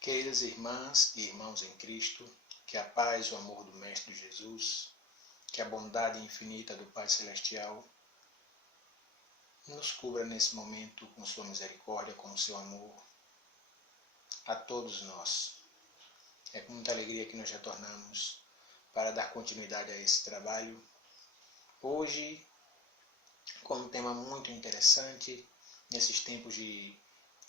Queridas irmãs e irmãos em Cristo, que a paz e o amor do Mestre Jesus, que a bondade infinita do Pai Celestial nos cubra nesse momento com sua misericórdia, com seu amor a todos nós. É com muita alegria que nós retornamos para dar continuidade a esse trabalho. Hoje, com um tema muito interessante, nesses tempos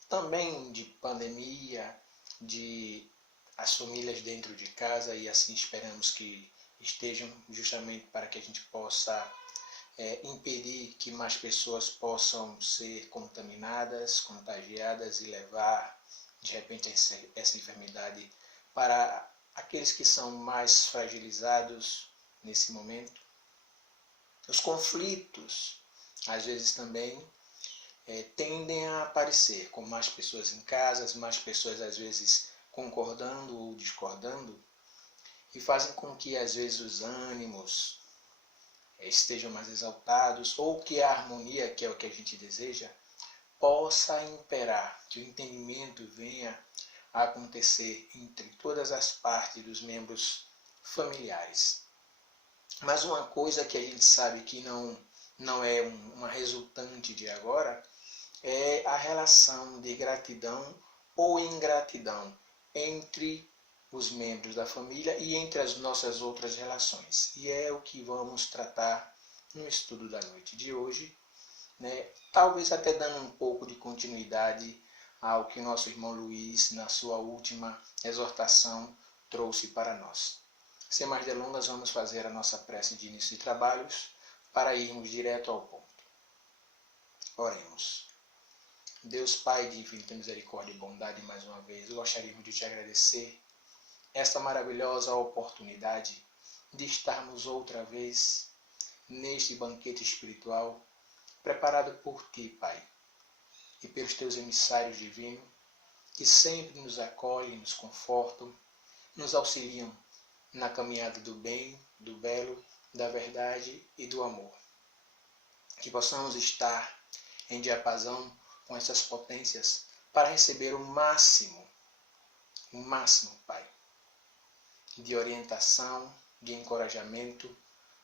também de pandemia, de as famílias dentro de casa, e assim esperamos que estejam, justamente para que a gente possa impedir que mais pessoas possam ser contaminadas, contagiadas e levar de repente essa enfermidade para aqueles que são mais fragilizados nesse momento. Os conflitos, às vezes também, tendem a aparecer com mais pessoas em casa, mais pessoas às vezes concordando ou discordando, e fazem com que às vezes os ânimos estejam mais exaltados, ou que a harmonia, que é o que a gente deseja, possa imperar, que o entendimento venha a acontecer entre todas as partes dos membros familiares. Mas uma coisa que a gente sabe que não é uma resultante de agora, é a relação de gratidão ou ingratidão entre os membros da família e entre as nossas outras relações. E é o que vamos tratar no estudo da noite de hoje, talvez até dando um pouco de continuidade ao que nosso irmão Luiz, na sua última exortação, trouxe para nós. Sem mais delongas, vamos fazer a nossa prece de início de trabalhos para irmos direto ao ponto. Oremos. Deus Pai de infinita misericórdia e bondade, mais uma vez, gostaríamos de te agradecer esta maravilhosa oportunidade de estarmos outra vez neste banquete espiritual preparado por Ti, Pai, e pelos Teus emissários divinos, que sempre nos acolhem, nos confortam, nos auxiliam na caminhada do bem, do belo, da verdade e do amor. Que possamos estar em diapasão com essas potências para receber o máximo, Pai, de orientação, de encorajamento,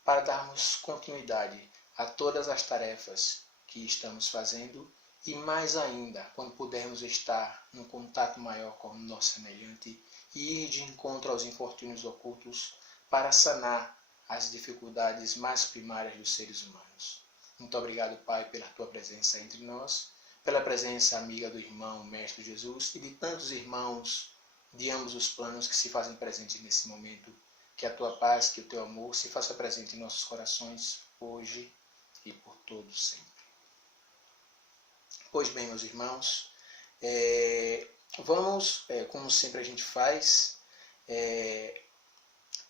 para darmos continuidade a todas as tarefas que estamos fazendo e mais ainda, quando pudermos estar num contato maior com o nosso semelhante e ir de encontro aos infortúnios ocultos para sanar as dificuldades mais primárias dos seres humanos. Muito obrigado, Pai, pela Tua presença entre nós, pela presença amiga do irmão Mestre Jesus e de tantos irmãos de ambos os planos que se fazem presentes nesse momento. Que a Tua paz, que o Teu amor se faça presente em nossos corações, hoje e por todos sempre. Pois bem, meus irmãos, vamos, como sempre a gente faz,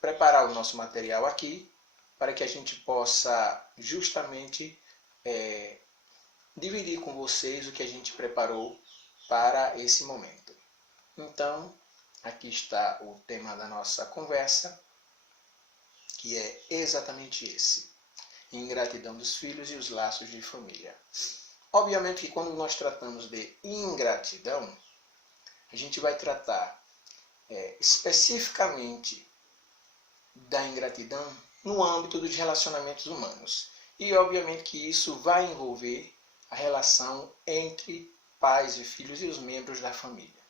preparar o nosso material aqui, para que a gente possa justamente dividir com vocês o que a gente preparou para esse momento. Então, aqui está o tema da nossa conversa, que é exatamente esse: ingratidão dos filhos e os laços de família. Obviamente que quando nós tratamos de ingratidão, a gente vai tratar especificamente da ingratidão no âmbito dos relacionamentos humanos. E obviamente que isso vai envolver a relação entre pais e filhos e os membros da família.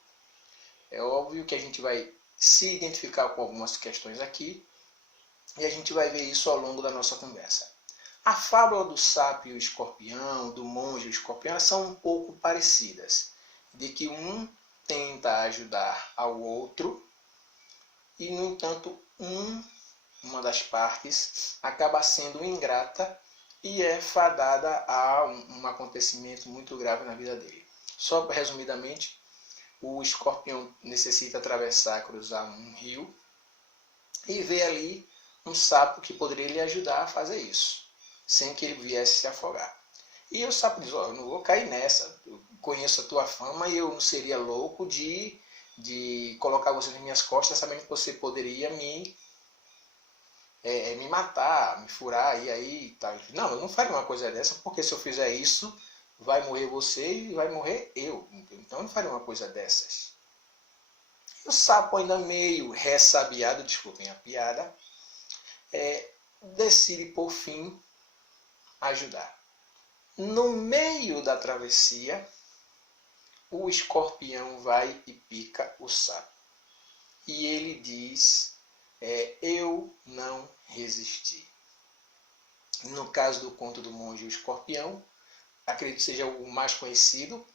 É óbvio que a gente vai se identificar com algumas questões aqui e a gente vai ver isso ao longo da nossa conversa. A fábula do sapo e o escorpião, do monge e o escorpião, elas são um pouco parecidas, de que um tenta ajudar ao outro e, no entanto, uma das partes acaba sendo ingrata e é fadada a um acontecimento muito grave na vida dele. Só resumidamente, o escorpião necessita atravessar, cruzar um rio e vê ali um sapo que poderia lhe ajudar a fazer isso, sem que ele viesse se afogar. E o sapo diz: eu não vou cair nessa, eu conheço a tua fama e eu não seria louco de colocar você nas minhas costas, sabendo que você poderia me matar, me furar, e aí tá. Não, eu não faria uma coisa dessa, porque se eu fizer isso, vai morrer você e vai morrer eu. Então eu não faria uma coisa dessas. O sapo, ainda meio ressabiado, desculpem a piada, decide por fim ajudar. No meio da travessia, o escorpião vai e pica o sapo. E ele diz, eu não resisti. No caso do conto do monge e o escorpião, acredito que seja o mais conhecido,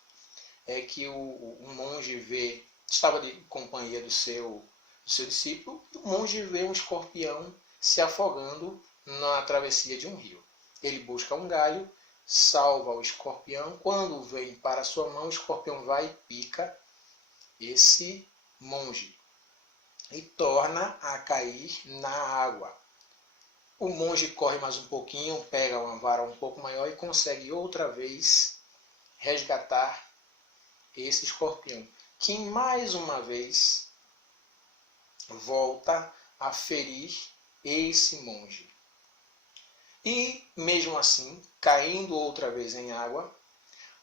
é que o monge estava de companhia do seu discípulo, e o monge vê um escorpião se afogando na travessia de um rio. Ele busca um galho, salva o escorpião, quando vem para a sua mão, o escorpião vai e pica esse monge e torna a cair na água. O monge corre mais um pouquinho, pega uma vara um pouco maior e consegue outra vez resgatar esse escorpião, que mais uma vez volta a ferir esse monge. E, mesmo assim, caindo outra vez em água,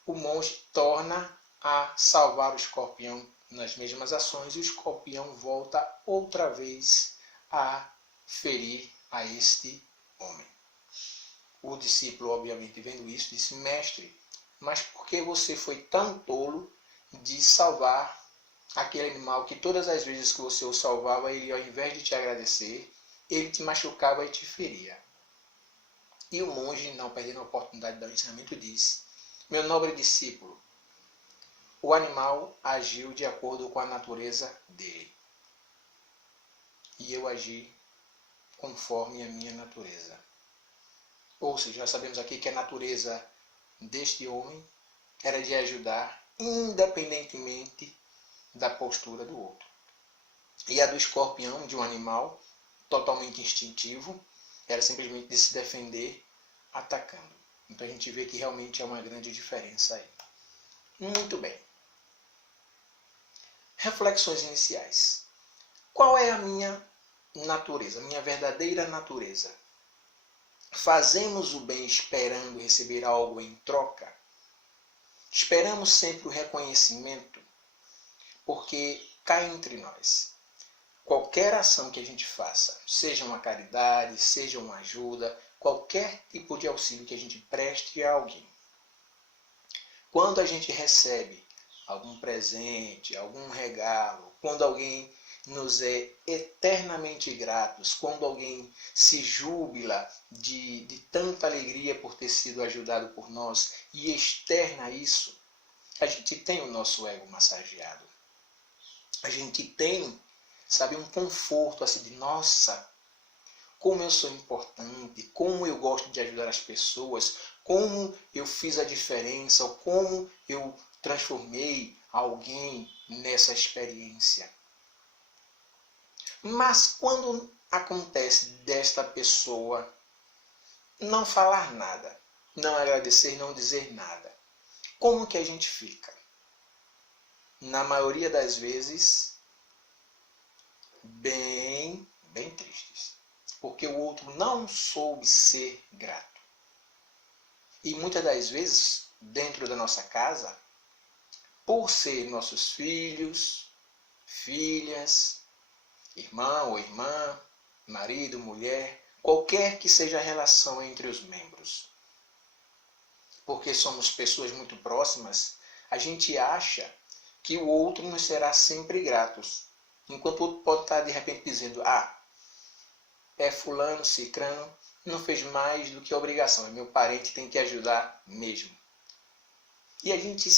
o monge torna a salvar o escorpião nas mesmas ações e o escorpião volta outra vez a ferir a este homem. O discípulo, obviamente, vendo isso, disse, mestre, mas por que você foi tão tolo de salvar aquele animal que todas as vezes que você o salvava, ele, ao invés de te agradecer, ele te machucava e te feria? E o monge, não perdendo a oportunidade de dar o ensinamento, disse, meu nobre discípulo, o animal agiu de acordo com a natureza dele. E eu agi conforme a minha natureza. Ou seja, já sabemos aqui que a natureza deste homem era de ajudar, independentemente da postura do outro. E a do escorpião, de um animal totalmente instintivo, era simplesmente de se defender atacando. Então a gente vê que realmente é uma grande diferença aí. Muito bem. Reflexões iniciais. Qual é a minha natureza, a minha verdadeira natureza? Fazemos o bem esperando receber algo em troca? Esperamos sempre o reconhecimento? Porque cá entre nós, qualquer ação que a gente faça, seja uma caridade, seja uma ajuda, qualquer tipo de auxílio que a gente preste a alguém, quando a gente recebe algum presente, algum regalo, quando alguém nos é eternamente gratos, quando alguém se júbila de tanta alegria por ter sido ajudado por nós e externa isso, a gente tem o nosso ego massageado. A gente tem, sabe, um conforto assim de, nossa, como eu sou importante, como eu gosto de ajudar as pessoas, como eu fiz a diferença, ou como eu transformei alguém nessa experiência. Mas quando acontece desta pessoa não falar nada, não agradecer, não dizer nada, como que a gente fica? Na maioria das vezes, bem tristes. Porque o outro não soube ser grato. E muitas das vezes, dentro da nossa casa, por ser nossos filhos, filhas, irmão ou irmã, marido, mulher, qualquer que seja a relação entre os membros. Porque somos pessoas muito próximas, a gente acha que o outro nos será sempre grato. Enquanto o outro pode estar de repente dizendo, fulano, cicrano, não fez mais do que obrigação, é meu parente, tem que ajudar mesmo. E a gente,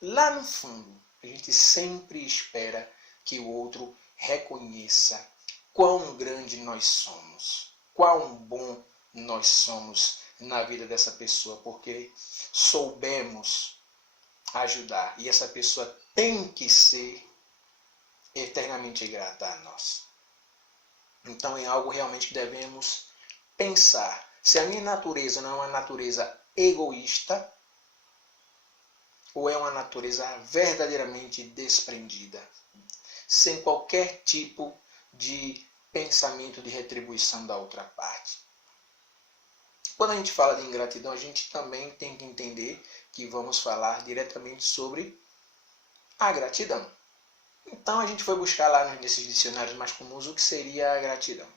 lá no fundo, a gente sempre espera que o outro reconheça quão grande nós somos, quão bom nós somos na vida dessa pessoa, porque soubemos ajudar. E essa pessoa tem que ser eternamente grata a nós. Então é algo realmente que devemos pensar. Se a minha natureza não é uma natureza egoísta, ou é uma natureza verdadeiramente desprendida, sem qualquer tipo de pensamento de retribuição da outra parte. Quando a gente fala de ingratidão, a gente também tem que entender que vamos falar diretamente sobre a gratidão. Então a gente foi buscar lá nesses dicionários mais comuns o que seria a gratidão.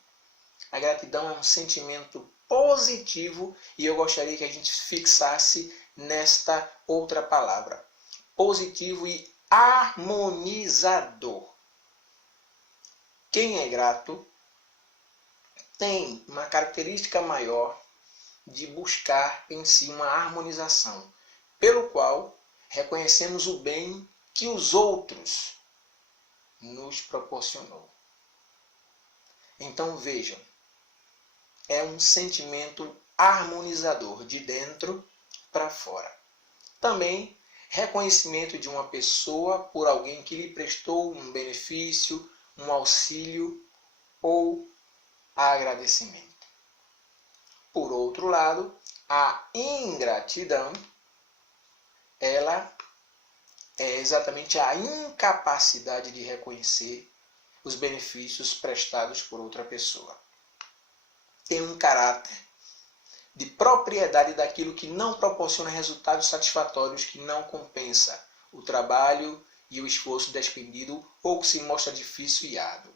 A gratidão é um sentimento positivo e eu gostaria que a gente fixasse nesta outra palavra. Positivo e harmonizador. Quem é grato tem uma característica maior de buscar em si uma harmonização, pelo qual reconhecemos o bem que os outros nos proporcionou. Então vejam, é um sentimento harmonizador de dentro para fora. Também reconhecimento de uma pessoa por alguém que lhe prestou um benefício, um auxílio ou agradecimento. Por outro lado, a ingratidão, ela é exatamente a incapacidade de reconhecer os benefícios prestados por outra pessoa. Tem um caráter de propriedade daquilo que não proporciona resultados satisfatórios, que não compensa o trabalho e o esforço despendido ou que se mostra difícil e árduo.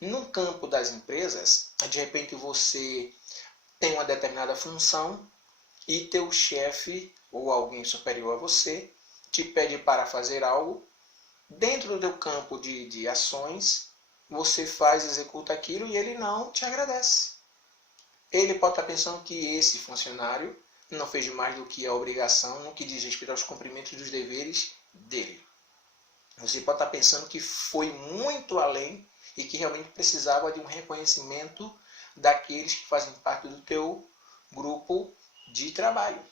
No campo das empresas, de repente você tem uma determinada função e teu chefe ou alguém superior a você te pede para fazer algo. Dentro do teu campo de ações, você faz, executa aquilo e ele não te agradece. Ele pode estar pensando que esse funcionário não fez mais do que a obrigação no que diz respeito aos cumprimentos dos deveres dele. Você pode estar pensando que foi muito além e que realmente precisava de um reconhecimento daqueles que fazem parte do teu grupo de trabalho.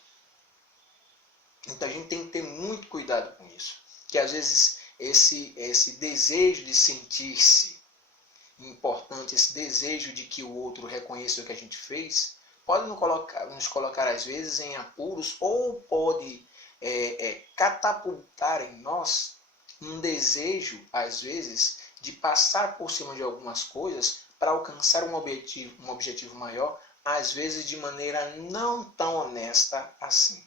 Então a gente tem que ter muito cuidado com isso. Que às vezes esse desejo de sentir-se importante, esse desejo de que o outro reconheça o que a gente fez, pode nos colocar às vezes em apuros ou pode catapultar em nós um desejo, às vezes, de passar por cima de algumas coisas para alcançar um objetivo maior, às vezes de maneira não tão honesta assim.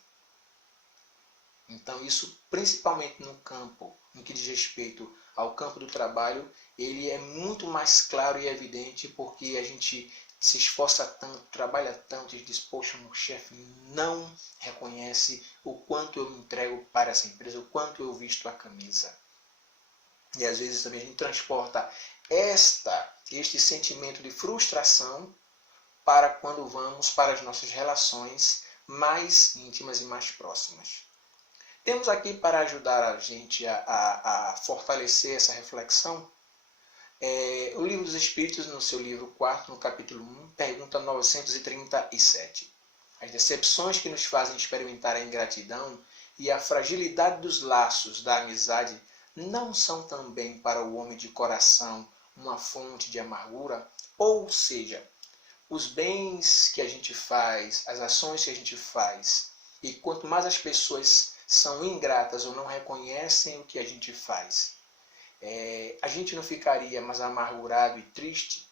Então isso, principalmente no campo, no que diz respeito ao campo do trabalho, ele é muito mais claro e evidente porque a gente se esforça tanto, trabalha tanto e diz, poxa, meu chefe não reconhece o quanto eu me entrego para essa empresa, o quanto eu visto a camisa. E às vezes também a gente transporta este sentimento de frustração para quando vamos para as nossas relações mais íntimas e mais próximas. Temos aqui para ajudar a gente a fortalecer essa reflexão, o Livro dos Espíritos, no seu livro 4, no capítulo 1, pergunta 937. As decepções que nos fazem experimentar a ingratidão e a fragilidade dos laços da amizade não são também para o homem de coração uma fonte de amargura? Ou seja, os bens que a gente faz, as ações que a gente faz, e quanto mais as pessoas são ingratas ou não reconhecem o que a gente faz, a gente não ficaria mais amargurado e triste?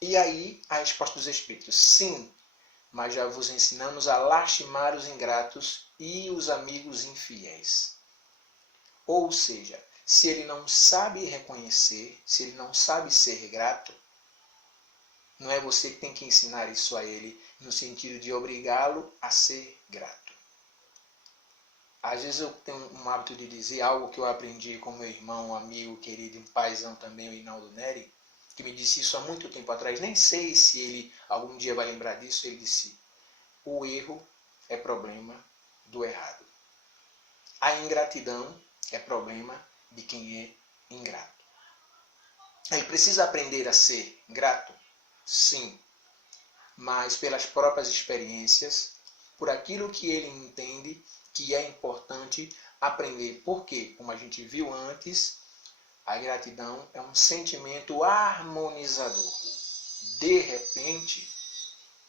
E aí a resposta dos Espíritos: sim, mas já vos ensinamos a lastimar os ingratos e os amigos infiéis. Ou seja, se ele não sabe reconhecer, se ele não sabe ser grato, não é você que tem que ensinar isso a ele, no sentido de obrigá-lo a ser grato. Às vezes eu tenho um hábito de dizer algo que eu aprendi com meu irmão, um amigo querido, um paizão também, o Hinaldo Neri, que me disse isso há muito tempo atrás. Nem sei se ele algum dia vai lembrar disso. Ele disse: o erro é problema do errado. A ingratidão é problema de quem é ingrato. Ele precisa aprender a ser grato? Sim. Mas pelas próprias experiências, por aquilo que ele entende que é importante aprender. Porque, como a gente viu antes, a gratidão é um sentimento harmonizador. De repente,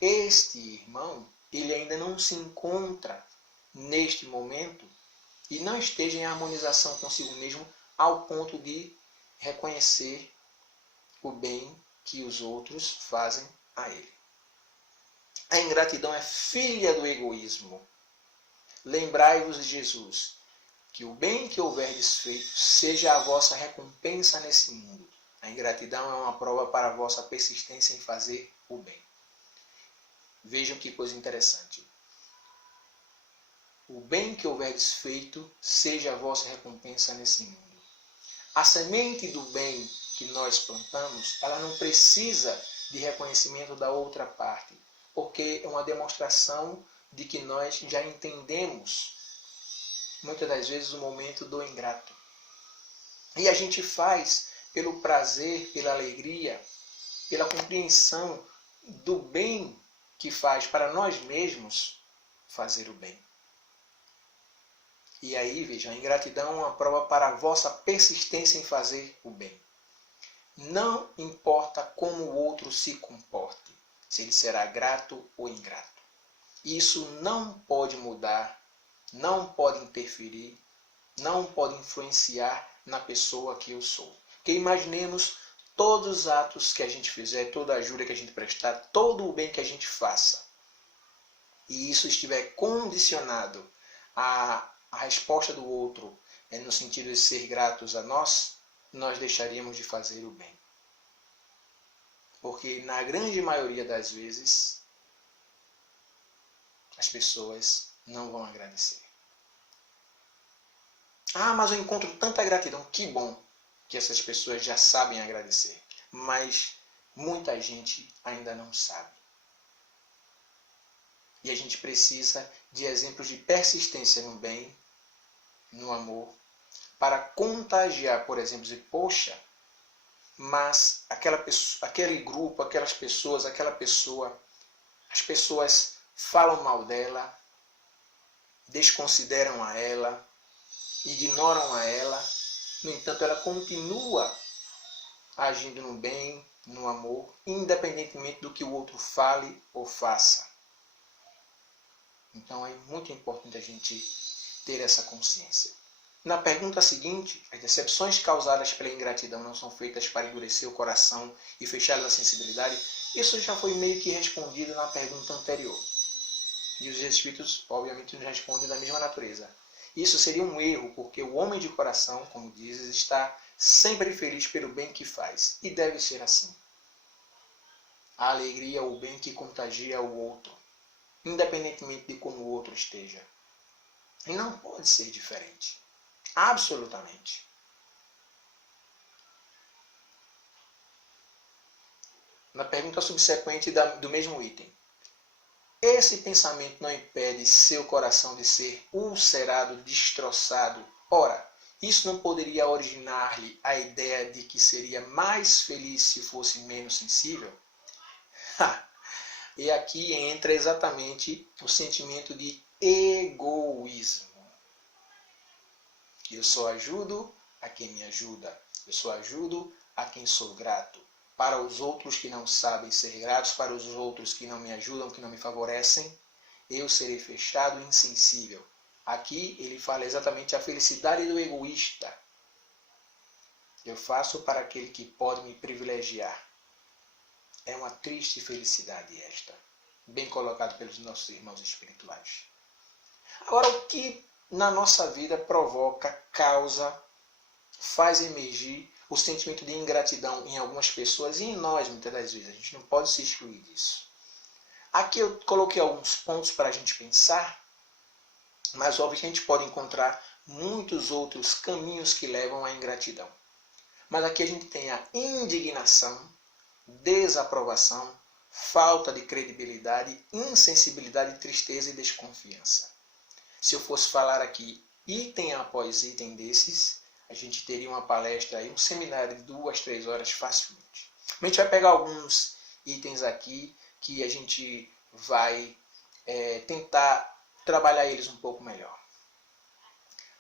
este irmão, ele ainda não se encontra neste momento e não esteja em harmonização consigo mesmo ao ponto de reconhecer o bem que os outros fazem a ele. A ingratidão é filha do egoísmo. Lembrai-vos de Jesus. que o bem que houverdes feito seja a vossa recompensa nesse mundo. A ingratidão é uma prova para a vossa persistência em fazer o bem. Vejam que coisa interessante. O bem que houverdes feito seja a vossa recompensa nesse mundo. A semente do bem que nós plantamos, ela não precisa de reconhecimento da outra parte, porque é uma demonstração de que nós já entendemos, muitas das vezes, o momento do ingrato. E a gente faz pelo prazer, pela alegria, pela compreensão do bem que faz para nós mesmos fazer o bem. E aí, vejam, a ingratidão é uma prova para a vossa persistência em fazer o bem. Não importa como o outro se comporte, se ele será grato ou ingrato. Isso não pode mudar, não pode interferir, não pode influenciar na pessoa que eu sou. Porque imaginemos todos os atos que a gente fizer, toda a ajuda que a gente prestar, todo o bem que a gente faça, e isso estiver condicionado a resposta do outro no sentido de ser gratos a nós deixaríamos de fazer o bem. Porque na grande maioria das vezes, as pessoas não vão agradecer. Ah, mas eu encontro tanta gratidão. Que bom que essas pessoas já sabem agradecer. Mas muita gente ainda não sabe. E a gente precisa de exemplos de persistência no bem, no amor, para contagiar, por exemplo, dizer, poxa, mas aquele grupo, aquelas pessoas, aquela pessoa, as pessoas falam mal dela, desconsideram a ela, ignoram a ela, no entanto, ela continua agindo no bem, no amor, independentemente do que o outro fale ou faça. Então é muito importante a gente ter essa consciência. Na pergunta seguinte, as decepções causadas pela ingratidão não são feitas para endurecer o coração e fechá-lo à sensibilidade? Isso já foi meio que respondido na pergunta anterior. E os Espíritos, obviamente, nos respondem da mesma natureza. Isso seria um erro, porque o homem de coração, como dizes, está sempre feliz pelo bem que faz. E deve ser assim. A alegria é o bem que contagia o outro, independentemente de como o outro esteja. E não pode ser diferente. Absolutamente. Na pergunta subsequente do mesmo item. Esse pensamento não impede seu coração de ser ulcerado, destroçado. Ora, isso não poderia originar-lhe a ideia de que seria mais feliz se fosse menos sensível? E aqui entra exatamente o sentimento de egoísmo. Eu só ajudo a quem me ajuda. Eu só ajudo a quem sou grato. Para os outros que não sabem ser gratos, para os outros que não me ajudam, que não me favorecem, eu serei fechado e insensível. Aqui ele fala exatamente a felicidade do egoísta. Eu faço para aquele que pode me privilegiar. É uma triste felicidade esta. Bem colocado pelos nossos irmãos espirituais. Agora, o que na nossa vida provoca, causa, faz emergir o sentimento de ingratidão em algumas pessoas e em nós, muitas das vezes. A gente não pode se excluir disso. Aqui eu coloquei alguns pontos para a gente pensar, mas óbvio que a gente pode encontrar muitos outros caminhos que levam à ingratidão. Mas aqui a gente tem a indignação, desaprovação, falta de credibilidade, insensibilidade, tristeza e desconfiança. Se eu fosse falar aqui item após item desses, a gente teria uma palestra aí, um seminário de 2, 3 horas facilmente. A gente vai pegar alguns itens aqui que a gente vai tentar trabalhar eles um pouco melhor.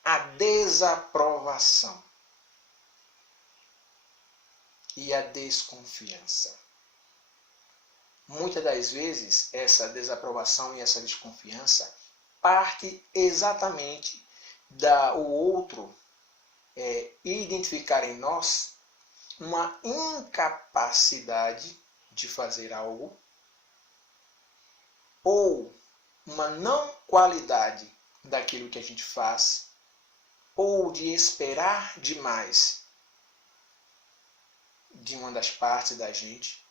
A desaprovação e a desconfiança. Muitas das vezes, essa desaprovação e essa desconfiança parte exatamente o outro identificar em nós uma incapacidade de fazer algo ou uma não qualidade daquilo que a gente faz ou de esperar demais de uma das partes da gente.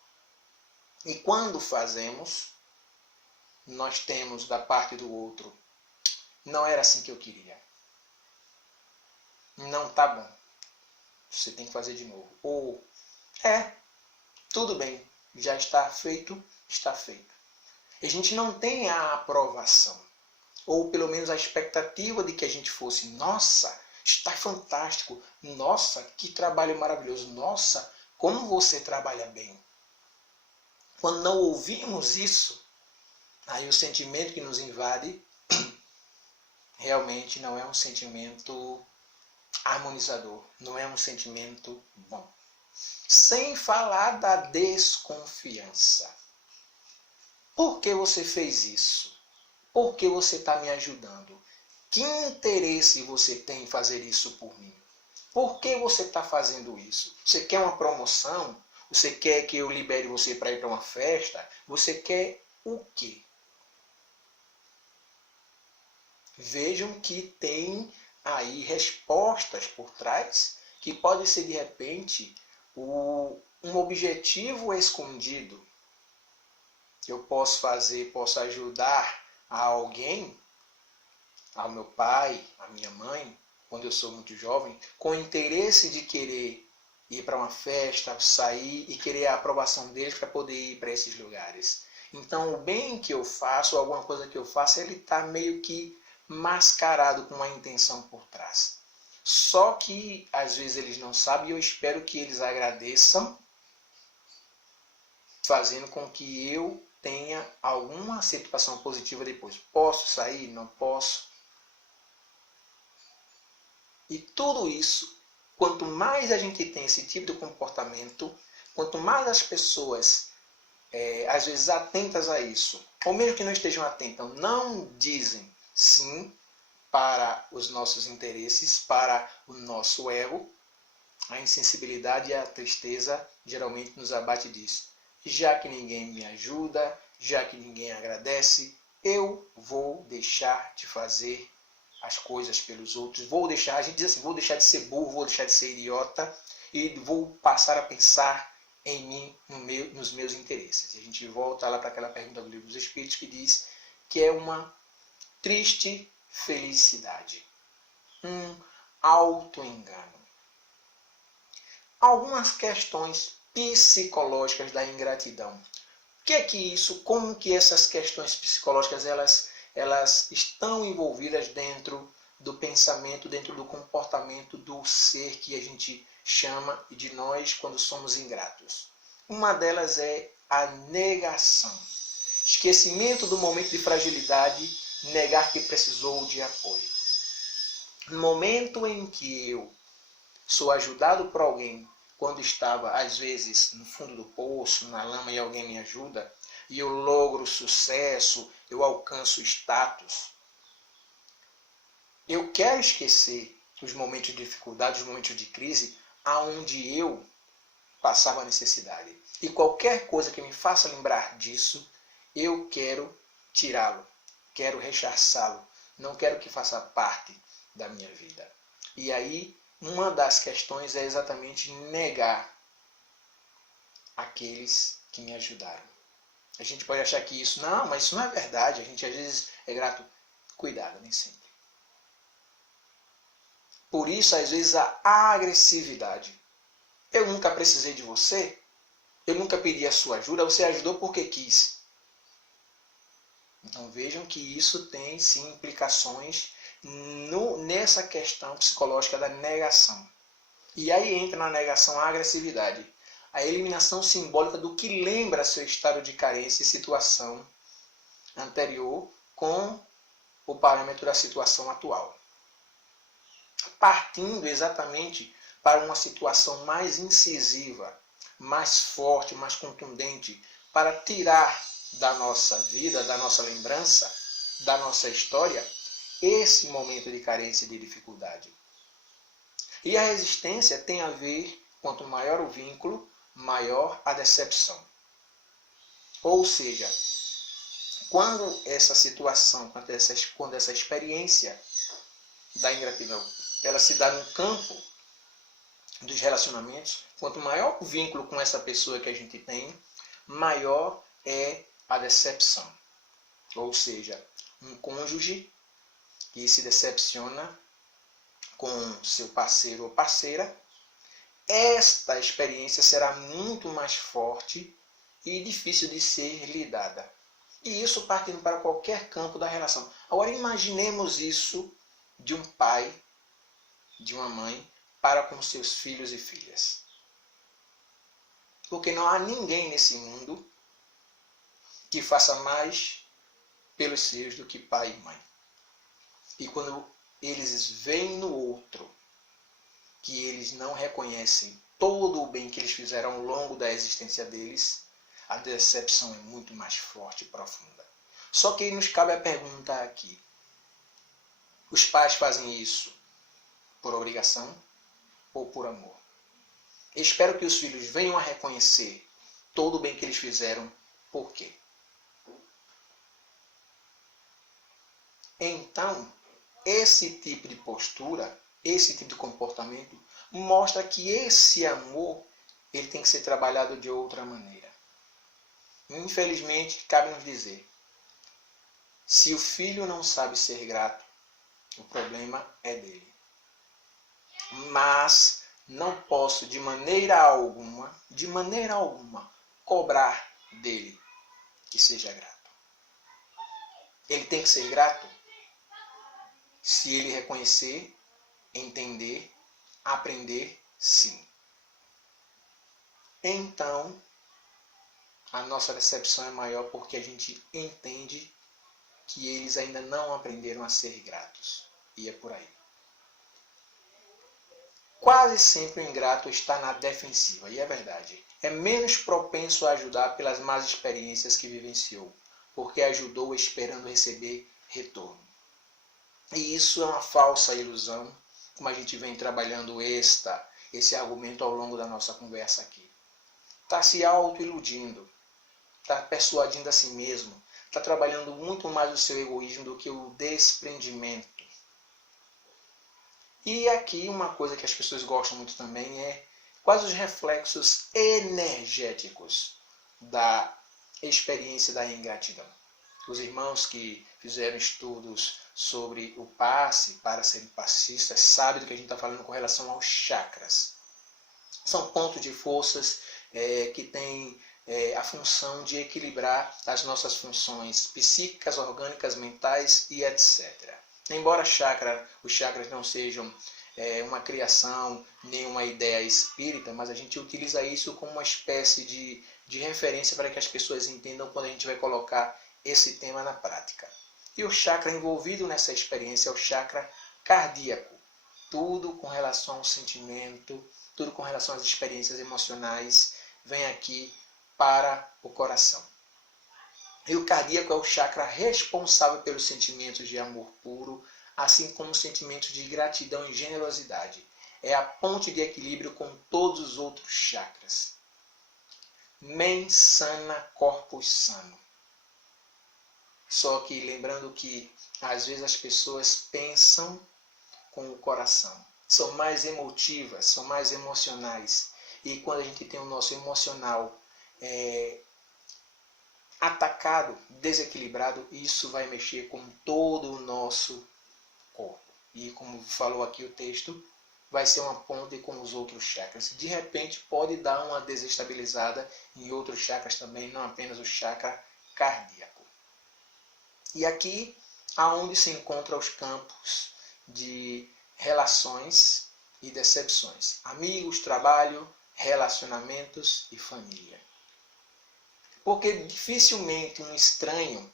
E quando fazemos, nós temos da parte do outro: não era assim que eu queria. Não tá bom. Você tem que fazer de novo. Ou, tudo bem, já está feito, está feito. A gente não tem a aprovação, ou pelo menos a expectativa de que a gente fosse: nossa, está fantástico, nossa, que trabalho maravilhoso, nossa, como você trabalha bem. Quando não ouvimos isso, aí o sentimento que nos invade realmente não é um sentimento harmonizador, não é um sentimento bom. Sem falar da desconfiança. Por que você fez isso? Por que você está me ajudando? Que interesse você tem em fazer isso por mim? Por que você está fazendo isso? Você quer uma promoção? Você quer que eu libere você para ir para uma festa? Você quer o quê? Vejam que tem aí respostas por trás que pode ser de repente um objetivo escondido. Eu posso fazer, posso ajudar a alguém, ao meu pai, à minha mãe, quando eu sou muito jovem, com o interesse de querer ir para uma festa, sair e querer a aprovação deles para poder ir para esses lugares. Então o bem que eu faço, alguma coisa que eu faço, ele está meio que mascarado com uma intenção por trás. Só que às vezes eles não sabem e eu espero que eles agradeçam, fazendo com que eu tenha alguma situação positiva depois. Posso sair? Não posso? E tudo isso, quanto mais a gente tem esse tipo de comportamento, quanto mais as pessoas, às vezes atentas a isso, ou mesmo que não estejam atentas, não dizem sim para os nossos interesses, para o nosso ego, a insensibilidade e a tristeza geralmente nos abate disso. Já que ninguém me ajuda, já que ninguém agradece, eu vou deixar de fazer as coisas pelos outros, a gente diz assim, vou deixar de ser burro, vou deixar de ser idiota e vou passar a pensar em mim, nos meus interesses. A gente volta lá para aquela pergunta do Livro dos Espíritos que diz que é uma triste felicidade, um auto-engano. Algumas questões psicológicas da ingratidão. O que é que isso, como que essas questões psicológicas elas estão envolvidas dentro do pensamento, dentro do comportamento do ser que a gente chama de nós quando somos ingratos? Uma delas é a negação. Esquecimento do momento de fragilidade, negar que precisou de apoio. No momento em que eu sou ajudado por alguém, quando estava, às vezes, no fundo do poço, na lama, e alguém me ajuda, e eu logro sucesso, eu alcanço status, eu quero esquecer os momentos de dificuldade, os momentos de crise, aonde eu passava necessidade. E qualquer coisa que me faça lembrar disso, eu quero tirá-lo, quero rechaçá-lo, não quero que faça parte da minha vida. E aí, uma das questões é exatamente negar aqueles que me ajudaram. A gente pode achar que isso, não, mas isso não é verdade, a gente às vezes é grato. Cuidado, nem sempre. Por isso, às vezes, a agressividade. Eu nunca precisei de você, eu nunca pedi a sua ajuda, você ajudou porque quis. Então vejam que isso tem sim implicações nessa questão psicológica da negação. E aí entra na negação a agressividade, a eliminação simbólica do que lembra seu estado de carência e situação anterior com o parâmetro da situação atual. Partindo exatamente para uma situação mais incisiva, mais forte, mais contundente, para tirar da nossa vida, da nossa lembrança, da nossa história, esse momento de carência e de dificuldade. E a resistência tem a ver, quanto maior o vínculo, maior a decepção. Ou seja, quando essa situação, quando essa experiência da ingratidão ela se dá no campo dos relacionamentos. Quanto maior o vínculo com essa pessoa que a gente tem, maior é a decepção. Ou seja, um cônjuge que se decepciona com seu parceiro ou parceira, esta experiência será muito mais forte e difícil de ser lidada. E isso partindo para qualquer campo da relação. Agora imaginemos isso de um pai, de uma mãe, para com seus filhos e filhas. Porque não há ninguém nesse mundo que faça mais pelos seus do que pai e mãe. E quando eles veem no outro que eles não reconhecem todo o bem que eles fizeram ao longo da existência deles, a decepção é muito mais forte e profunda. Só que nos cabe a pergunta aqui: os pais fazem isso por obrigação ou por amor? Espero que os filhos venham a reconhecer todo o bem que eles fizeram. Por quê? Então, esse tipo de postura, esse tipo de comportamento, mostra que esse amor ele tem que ser trabalhado de outra maneira. Infelizmente, cabe nos dizer, se o filho não sabe ser grato, o problema é dele. Mas não posso de maneira alguma, cobrar dele que seja grato. Ele tem que ser grato se ele reconhecer, entender, aprender, sim. Então, a nossa decepção é maior porque a gente entende que eles ainda não aprenderam a ser gratos. E é por aí. Quase sempre o ingrato está na defensiva, e é verdade. É menos propenso a ajudar pelas más experiências que vivenciou, porque ajudou esperando receber retorno. E isso é uma falsa ilusão, como a gente vem trabalhando esse argumento ao longo da nossa conversa aqui. Está se auto-iludindo, está persuadindo a si mesmo, está trabalhando muito mais o seu egoísmo do que o desprendimento. E aqui uma coisa que as pessoas gostam muito também é quais os reflexos energéticos da experiência da ingratidão. Os irmãos que fizeram estudos sobre o passe para serem passistas sabem do que a gente está falando com relação aos chakras. São pontos de forças que têm a função de equilibrar as nossas funções psíquicas, orgânicas, mentais e etc. Embora os chakras não sejam uma criação, nem uma ideia espírita, mas a gente utiliza isso como uma espécie de referência para que as pessoas entendam quando a gente vai colocar esse tema na prática. E o chakra envolvido nessa experiência é o chakra cardíaco. Tudo com relação ao sentimento, tudo com relação às experiências emocionais, vem aqui para o coração. E o cardíaco é o chakra responsável pelos sentimentos de amor puro, assim como os sentimentos de gratidão e generosidade. É a ponte de equilíbrio com todos os outros chakras. Mens sana, corpus sano. Só que lembrando que às vezes as pessoas pensam com o coração. São mais emotivas, são mais emocionais. E quando a gente tem o nosso emocional atacado, desequilibrado, isso vai mexer com todo o nosso corpo. E como falou aqui o texto, vai ser uma ponte com os outros chakras. De repente pode dar uma desestabilizada em outros chakras também, não apenas o chakra cardíaco. E aqui aonde se encontram os campos de relações e decepções. Amigos, trabalho, relacionamentos e família. Porque dificilmente um estranho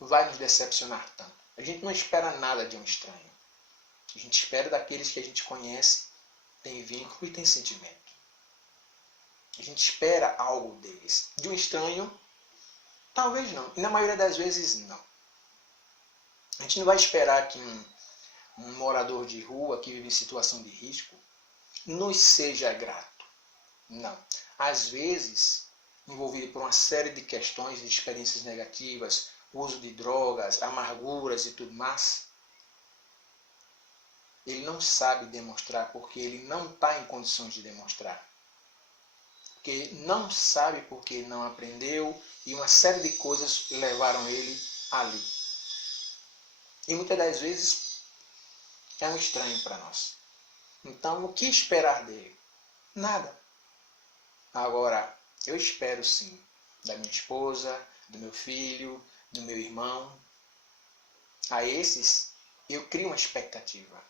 vai nos decepcionar tanto. A gente não espera nada de um estranho. A gente espera daqueles que a gente conhece, tem vínculo e tem sentimento. A gente espera algo deles. De um estranho, talvez não. E na maioria das vezes, não. A gente não vai esperar que um morador de rua que vive em situação de risco nos seja grato. Não. Às vezes, envolvido por uma série de questões, de experiências negativas, uso de drogas, amarguras e tudo mais, ele não sabe demonstrar porque ele não está em condições de demonstrar. Porque não sabe porque não aprendeu e uma série de coisas levaram ele ali. E muitas das vezes é um estranho para nós. Então, o que esperar dele? Nada. Agora, eu espero sim da minha esposa, do meu filho, do meu irmão. A esses, eu crio uma expectativa.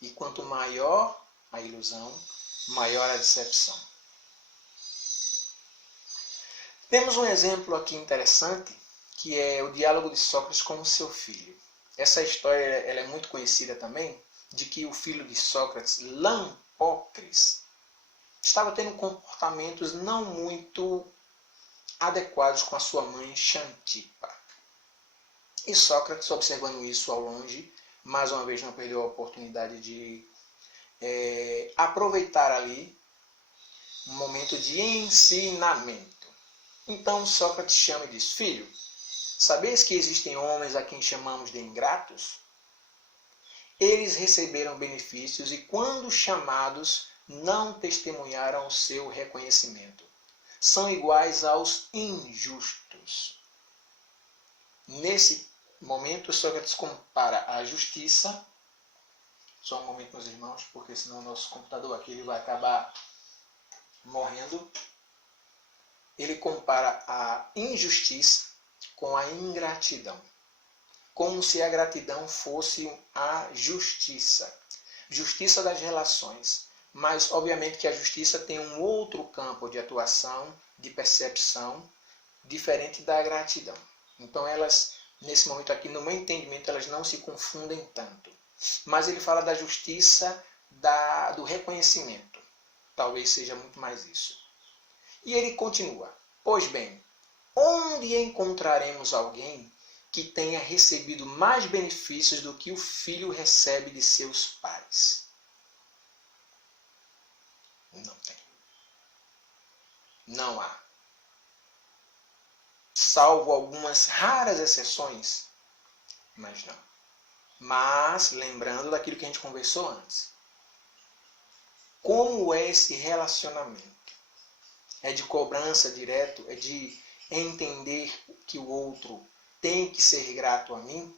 E quanto maior a ilusão, maior a decepção. Temos um exemplo aqui interessante, que é o diálogo de Sócrates com o seu filho. Essa história ela é muito conhecida também, de que o filho de Sócrates, Lampócris, estava tendo comportamentos não muito adequados com a sua mãe Xantipa. E Sócrates, observando isso ao longe, mais uma vez não perdeu a oportunidade de aproveitar ali um momento de ensinamento. Então Sócrates chama e diz: filho, sabeis que existem homens a quem chamamos de ingratos? Eles receberam benefícios e, quando chamados, não testemunharam o seu reconhecimento. São iguais aos injustos. Nesse momento, Sócrates compara a justiça. Só um momento, meus irmãos, porque senão o nosso computador aqui ele vai acabar morrendo. Ele compara a injustiça com a ingratidão. Como se a gratidão fosse a justiça. Justiça das relações. Mas, obviamente, que a justiça tem um outro campo de atuação, de percepção, diferente da gratidão. Então, elas, nesse momento aqui, no meu entendimento, elas não se confundem tanto. Mas ele fala da justiça do reconhecimento. Talvez seja muito mais isso. E ele continua: pois bem, onde encontraremos alguém que tenha recebido mais benefícios do que o filho recebe de seus pais? Não tem. Não há. Salvo algumas raras exceções, mas não. Mas, lembrando daquilo que a gente conversou antes. Como é esse relacionamento? É de cobrança direto? É de entender que o outro tem que ser grato a mim?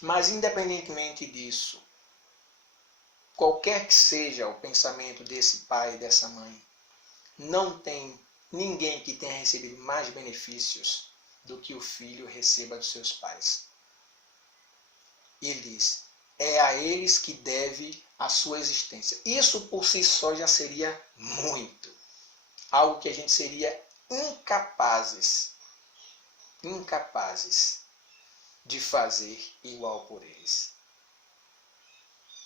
Mas, independentemente disso, qualquer que seja o pensamento desse pai e dessa mãe, não tem ninguém que tenha recebido mais benefícios do que o filho receba dos seus pais. Ele diz: é a eles que deve a sua existência. Isso por si só já seria muito. Algo que a gente seria incapazes de fazer igual por eles.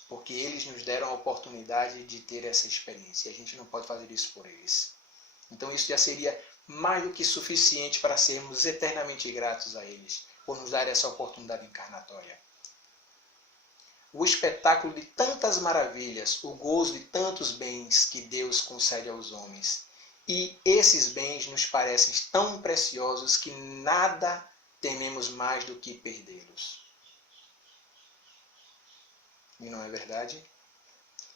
Porque eles nos deram a oportunidade de ter essa experiência. E a gente não pode fazer isso por eles. Então isso já seria mais do que suficiente para sermos eternamente gratos a eles, por nos dar essa oportunidade encarnatória. O espetáculo de tantas maravilhas, o gozo de tantos bens que Deus concede aos homens. E esses bens nos parecem tão preciosos que nada tememos mais do que perdê-los. E não é verdade?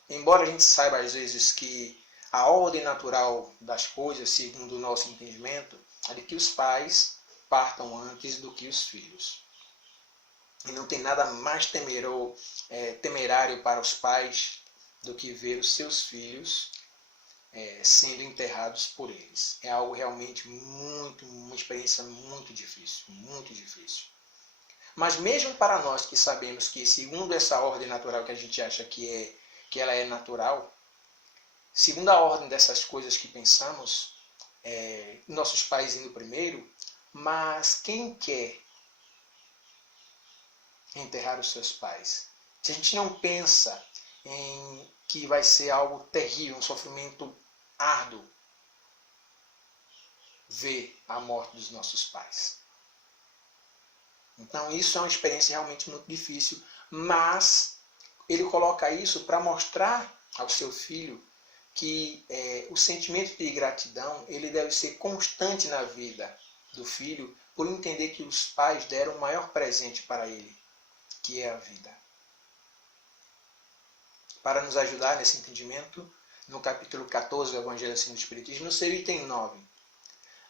Embora a gente saiba às vezes que a ordem natural das coisas, segundo o nosso entendimento, é de que os pais partam antes do que os filhos. E não tem nada mais temerário para os pais do que ver os seus filhos sendo enterrados por eles. É algo realmente uma experiência muito difícil, muito difícil. Mas mesmo para nós que sabemos que, segundo essa ordem natural que a gente acha que ela é natural, segundo a ordem dessas coisas que pensamos, nossos pais indo primeiro, mas quem quer enterrar os seus pais? Se a gente não pensa em que vai ser algo terrível, um sofrimento árduo, ver a morte dos nossos pais. Então isso é uma experiência realmente muito difícil, mas ele coloca isso para mostrar ao seu filho que o sentimento de gratidão ele deve ser constante na vida do filho, por entender que os pais deram o maior presente para ele, que é a vida. para nos ajudar nesse entendimento, no capítulo 14 do Evangelho segundo o Espiritismo, no seu item 9.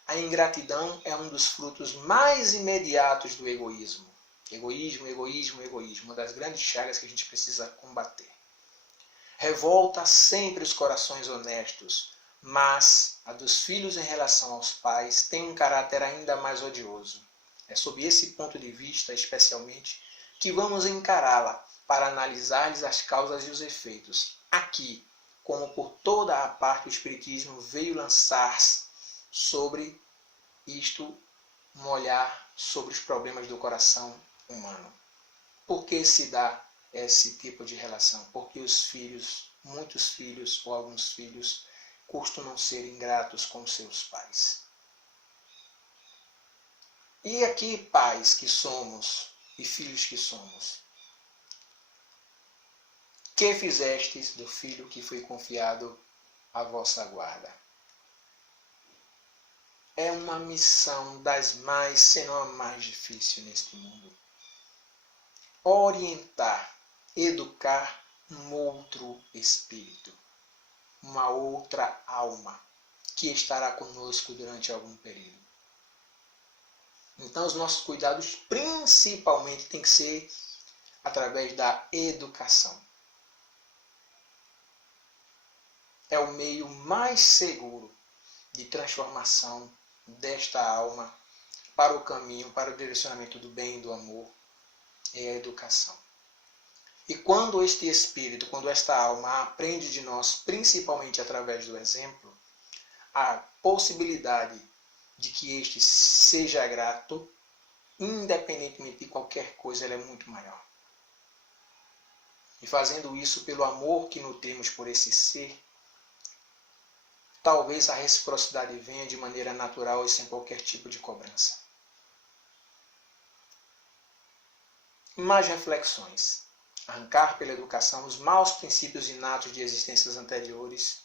A ingratidão é um dos frutos mais imediatos do egoísmo. Egoísmo, egoísmo, egoísmo. Uma das grandes chagas que a gente precisa combater. Revolta sempre os corações honestos, mas a dos filhos em relação aos pais tem um caráter ainda mais odioso. É sob esse ponto de vista, especialmente, que vamos encará-la para analisar-lhes as causas e os efeitos. Aqui, como por toda a parte, o Espiritismo veio lançar-se sobre isto, um olhar sobre os problemas do coração humano. Por que se dá esse tipo de relação? Porque os filhos, muitos filhos ou alguns filhos, costumam ser ingratos com seus pais. E aqui, pais que somos e filhos que somos, que fizestes do filho que foi confiado à vossa guarda? É uma missão das mais, se não a mais difícil neste mundo. Orientar, educar um outro espírito, uma outra alma, que estará conosco durante algum período. Então, os nossos cuidados principalmente têm que ser através da educação. É o meio mais seguro de transformação desta alma para o caminho, para o direcionamento do bem e do amor, é a educação. E quando este espírito, quando esta alma aprende de nós, principalmente através do exemplo, a possibilidade de que este seja grato, independentemente de qualquer coisa, ela é muito maior. E fazendo isso pelo amor que nutrimos por esse ser, talvez a reciprocidade venha de maneira natural e sem qualquer tipo de cobrança. Mais reflexões. Arrancar pela educação os maus princípios inatos de existências anteriores.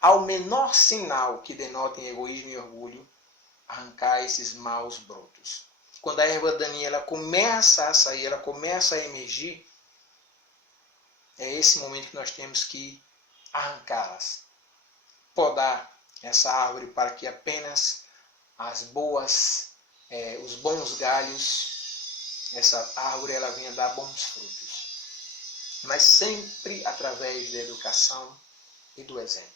Ao menor sinal que denotem egoísmo e orgulho, arrancar esses maus brotos. Quando a erva daninha ela começa a sair, ela começa a emergir, é esse momento que nós temos que arrancá-las. Podar essa árvore para que apenas as boas, os bons galhos, essa árvore ela venha dar bons frutos. Mas sempre através da educação e do exemplo.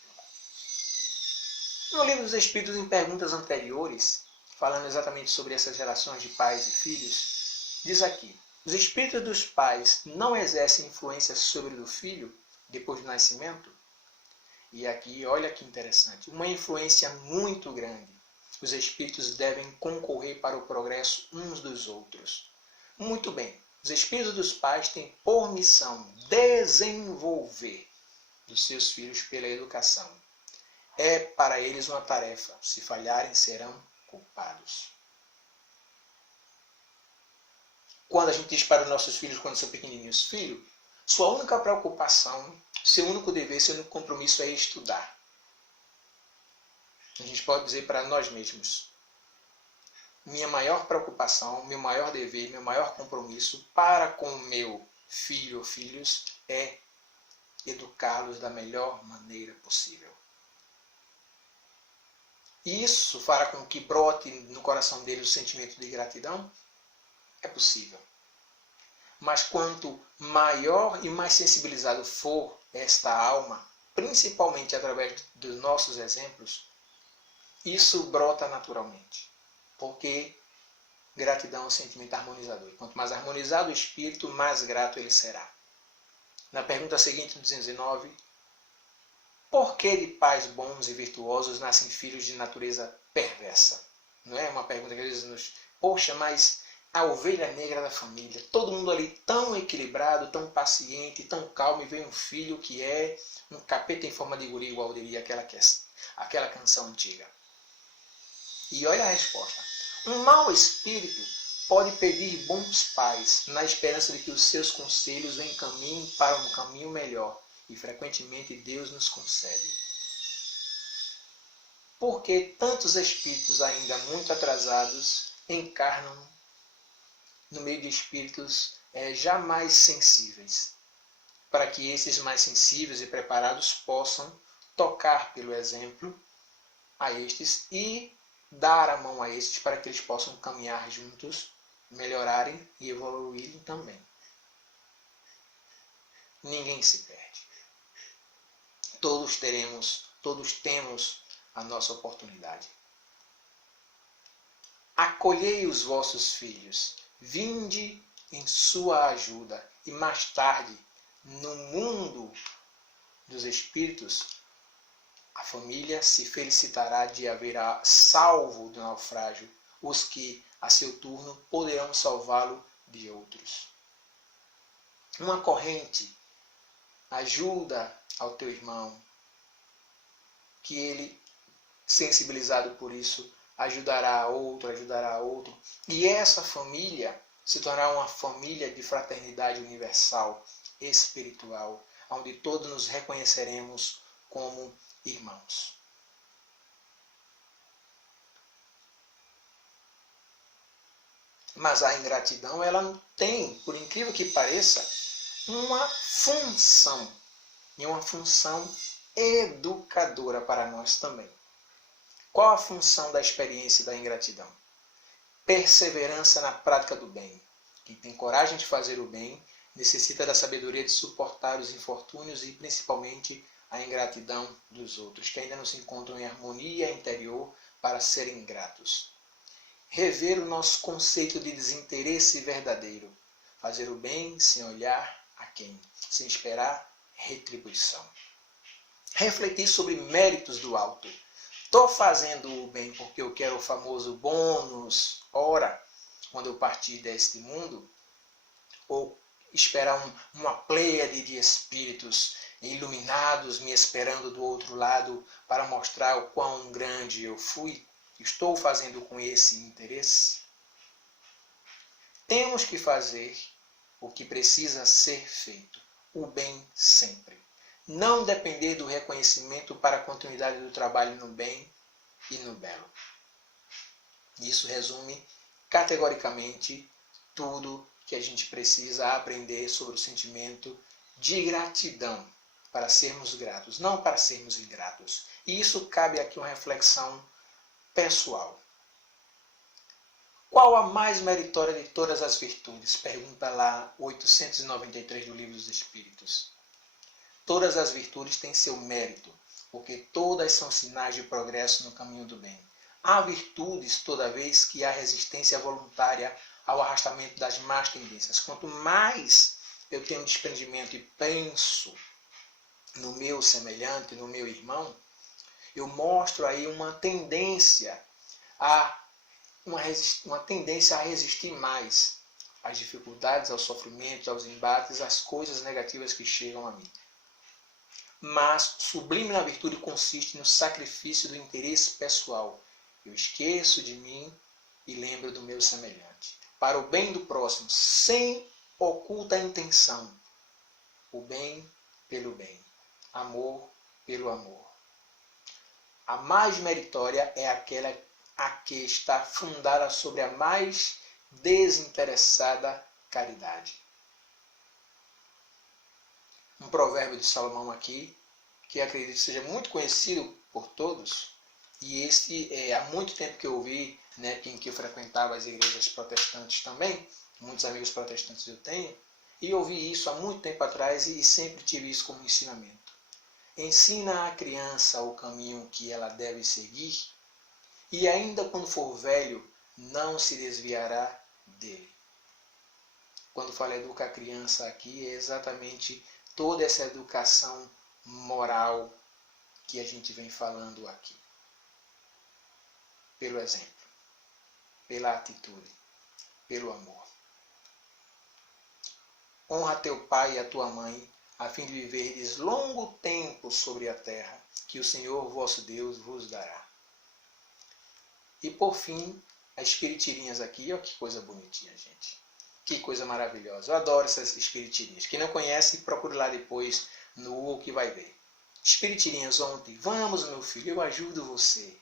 No livro dos Espíritos, em perguntas anteriores, falando exatamente sobre essas relações de pais e filhos, diz aqui: os espíritos dos pais não exercem influência sobre o do filho depois do nascimento? E aqui, olha que interessante, uma influência muito grande. Os espíritos devem concorrer para o progresso uns dos outros. Muito bem, os espíritos dos pais têm por missão desenvolver os seus filhos pela educação. É para eles uma tarefa. Se falharem, serão culpados. Quando a gente diz para os nossos filhos, quando são pequenininhos, filho, sua única preocupação, seu único dever, seu único compromisso é estudar. A gente pode dizer para nós mesmos, minha maior preocupação, meu maior dever, meu maior compromisso para com meu filho ou filhos é educá-los da melhor maneira possível. Isso fará com que brote no coração deles o sentimento de gratidão? É possível. Mas quanto maior e mais sensibilizado for esta alma, principalmente através dos nossos exemplos, isso brota naturalmente. Porque gratidão é um sentimento harmonizador. E quanto mais harmonizado o espírito, mais grato ele será. Na pergunta seguinte, 219, por que de pais bons e virtuosos nascem filhos de natureza perversa? Não é uma pergunta que às vezes nos... Poxa, mas a ovelha negra da família, todo mundo ali tão equilibrado, tão paciente, tão calmo, e vem um filho que é um capeta em forma de guri, igual diria aquela canção antiga. E olha a resposta. Um mau espírito pode pedir bons pais, na esperança de que os seus conselhos o encaminhem para um caminho melhor. E frequentemente Deus nos concede. Porque tantos espíritos ainda muito atrasados encarnam no meio de espíritos jamais sensíveis. para que esses mais sensíveis e preparados possam tocar pelo exemplo a estes e dar a mão a estes para que eles possam caminhar juntos, melhorarem e evoluírem também. Ninguém se perde. Todos temos a nossa oportunidade. Acolhei os vossos filhos, vinde em sua ajuda, e mais tarde, no mundo dos espíritos, a família se felicitará de haver salvo do naufrágio os que, a seu turno, poderão salvá-lo de outros. Uma corrente ajuda ao teu irmão, que ele, sensibilizado por isso, ajudará a outro, e essa família se tornará uma família de fraternidade universal, espiritual, onde todos nos reconheceremos como irmãos. Mas a ingratidão, ela não tem, por incrível que pareça, uma função, e uma função educadora para nós também. Qual a função da experiência da ingratidão? Perseverança na prática do bem. Quem tem coragem de fazer o bem necessita da sabedoria de suportar os infortúnios e principalmente a ingratidão dos outros, que ainda não se encontram em harmonia interior para serem gratos. Rever o nosso conceito de desinteresse verdadeiro. Fazer o bem sem olhar a quem, sem esperar retribuição. Refletir sobre méritos do alto. Estou fazendo o bem porque eu quero o famoso bônus, ora, quando eu partir deste mundo, ou esperar uma pleiade de espíritos iluminados me esperando do outro lado para mostrar o quão grande eu fui? Estou fazendo com esse interesse? Temos que fazer o que precisa ser feito, o bem sempre. Não depender do reconhecimento para a continuidade do trabalho no bem e no belo. Isso resume categoricamente tudo que a gente precisa aprender sobre o sentimento de gratidão, para sermos gratos, não para sermos ingratos. E isso cabe aqui uma reflexão pessoal. Qual a mais meritória de todas as virtudes? Pergunta lá 893 do Livro dos Espíritos. Todas as virtudes têm seu mérito, porque todas são sinais de progresso no caminho do bem. Há virtudes toda vez que há resistência voluntária ao arrastamento das más tendências. Quanto mais eu tenho desprendimento e penso no meu semelhante, no meu irmão, eu mostro aí uma tendência a resistir mais às dificuldades, aos sofrimentos, aos embates, às coisas negativas que chegam a mim. Mas sublime na virtude consiste no sacrifício do interesse pessoal. Eu esqueço de mim e lembro do meu semelhante. Para o bem do próximo, sem oculta intenção. O bem pelo bem. Amor pelo amor. A mais meritória é aquela a que está fundada sobre a mais desinteressada caridade. Um provérbio de Salomão aqui, que acredito que seja muito conhecido por todos, e este há muito tempo que eu ouvi, em que eu frequentava as igrejas protestantes também, muitos amigos protestantes eu tenho, e ouvi isso há muito tempo atrás e sempre tive isso como ensinamento. Ensina à criança o caminho que ela deve seguir, e ainda quando for velho, não se desviará dele. Quando falo educar a criança aqui, é exatamente toda essa educação moral que a gente vem falando aqui. Pelo exemplo, pela atitude, pelo amor. Honra teu pai e a tua mãe, a fim de viverdes longo tempo sobre a terra, que o Senhor vosso Deus vos dará. E por fim, as espiritirinhas aqui, ó, que coisa bonitinha, gente. Que coisa maravilhosa. Eu adoro essas espiritirinhas. Quem não conhece, procure lá depois no Google que vai ver. Espiritirinhas ontem, vamos meu filho, eu ajudo você.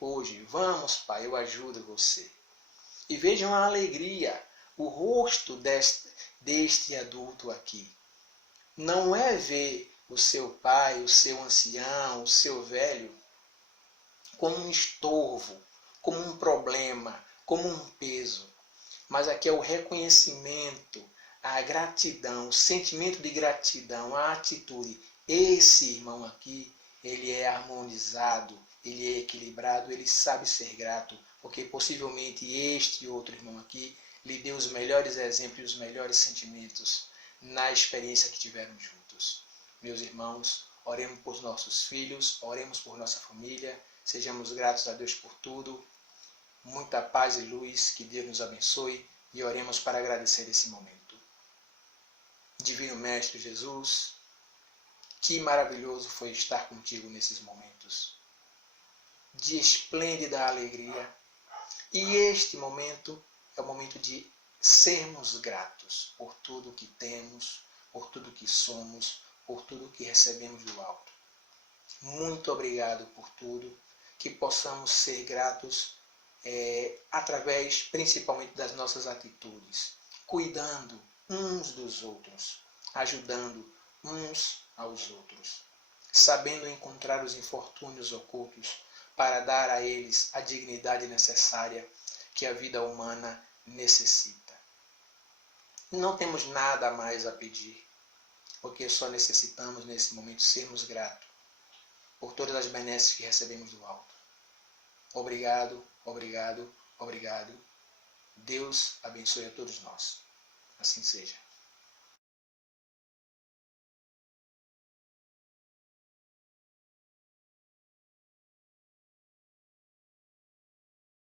Hoje, vamos pai, eu ajudo você. E vejam a alegria, o rosto deste adulto aqui. não é ver o seu pai, o seu ancião, o seu velho como um estorvo, como um problema, como um peso. Mas aqui é o reconhecimento, a gratidão, o sentimento de gratidão, a atitude. Esse irmão aqui, ele é harmonizado, ele é equilibrado, ele sabe ser grato, porque possivelmente este outro irmão aqui lhe deu os melhores exemplos e os melhores sentimentos na experiência que tiveram juntos. Meus irmãos, oremos por nossos filhos, oremos por nossa família, sejamos gratos a Deus por tudo. Muita paz e luz, que Deus nos abençoe e oremos para agradecer esse momento. Divino Mestre Jesus, que maravilhoso foi estar contigo nesses momentos de esplêndida alegria. E este momento é o momento de sermos gratos por tudo que temos, por tudo que somos, por tudo que recebemos do alto. Muito obrigado por tudo, que possamos ser gratos através principalmente das nossas atitudes, cuidando uns dos outros, ajudando uns aos outros, sabendo encontrar os infortúnios ocultos para dar a eles a dignidade necessária que a vida humana necessita. Não temos nada mais a pedir, porque só necessitamos nesse momento sermos gratos por todas as benesses que recebemos do alto. Obrigado, obrigado, obrigado. Deus abençoe a todos nós. Assim seja.